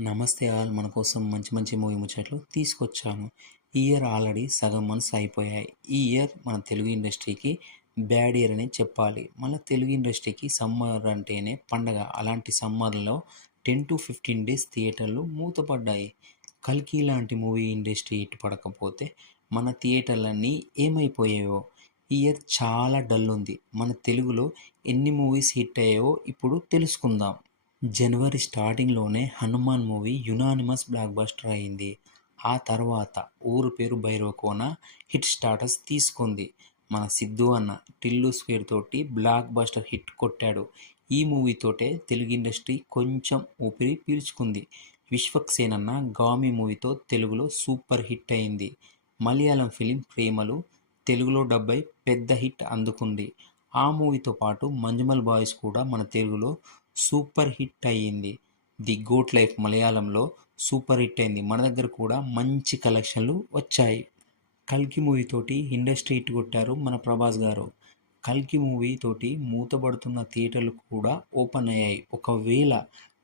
నమస్తే ఆల్ మన కోసం మంచి మంచి మూవీ ముచ్చట్లు తీసుకొచ్చాను. ఈ ఇయర్ ఆల్రెడీ సగం మంత్స్ అయిపోయాయి. ఈ ఇయర్ మన తెలుగు ఇండస్ట్రీకి బ్యాడ్ ఇయర్ అనే చెప్పాలి. మన తెలుగు ఇండస్ట్రీకి సమ్మర్ అంటేనే పండగ. అలాంటి సమ్మర్లో 10 to 15 డేస్ థియేటర్లు మూతపడ్డాయి. కల్కి లాంటి మూవీ ఇండస్ట్రీ ఇటు పడకపోతే మన థియేటర్లన్నీ ఏమైపోయాయో. ఈ ఇయర్ చాలా డల్ ఉంది. మన తెలుగులో ఎన్ని మూవీస్ హిట్ అయ్యాయో ఇప్పుడు తెలుసుకుందాం. జనవరి స్టార్టింగ్లోనే Hanuman movie unanimous block buster అయింది. ఆ తర్వాత ఊరు పేరు భైరవకోన హిట్ స్టాటస్ తీసుకుంది. మన సిద్ధు అన్న టిల్లు స్క్వేర్ తోటి బ్లాక్ బస్టర్ హిట్ కొట్టాడు. ఈ మూవీతోటే తెలుగు ఇండస్ట్రీ కొంచెం ఊపిరి పీల్చుకుంది. విశ్వక్సేన్ అన్న గామి మూవీతో తెలుగులో సూపర్ హిట్ అయింది. మలయాళం ఫిలిం ప్రేమలు తెలుగులో డబ్బై పెద్ద హిట్ అందుకుంది. ఆ మూవీతో పాటు మంజుమల్ బాయ్స్ కూడా మన తెలుగులో సూపర్ హిట్ అయ్యింది. ది గోట్ లైఫ్ మలయాళంలో సూపర్ హిట్ అయింది. మన దగ్గర కూడా మంచి కలెక్షన్లు వచ్చాయి. కల్కి మూవీ తోటి ఇండస్ట్రీ హిట్ కొట్టారు మన ప్రభాస్ గారు. కల్కి మూవీ తోటి మూతబడుతున్న థియేటర్లు కూడా ఓపెన్ అయ్యాయి. ఒకవేళ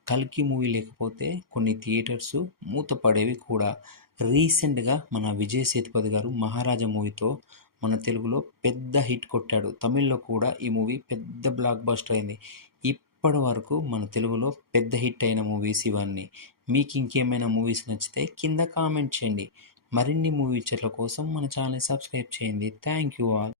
కల్కి మూవీ లేకపోతే కొన్ని థియేటర్స్ మూతపడేవి కూడా. రీసెంట్గా మన విజయ్ సేతుపతి గారు మహారాజా మూవీతో మన తెలుగులో పెద్ద హిట్ కొట్టాడు. తమిళ్లో కూడా ఈ మూవీ పెద్ద బ్లాక్ బస్టర్ అయింది. ఇప్పటి వరకు మన తెలుగులో పెద్ద హిట్ అయిన మూవీస్ ఇవన్నీ. మీకు ఇంకేమైనా మూవీస్ నచ్చితే కింద కామెంట్ చేయండి. మరిన్ని మూవీ చెట్ల కోసం మన ఛానల్ సబ్స్క్రైబ్ చేయండి. Thank you all.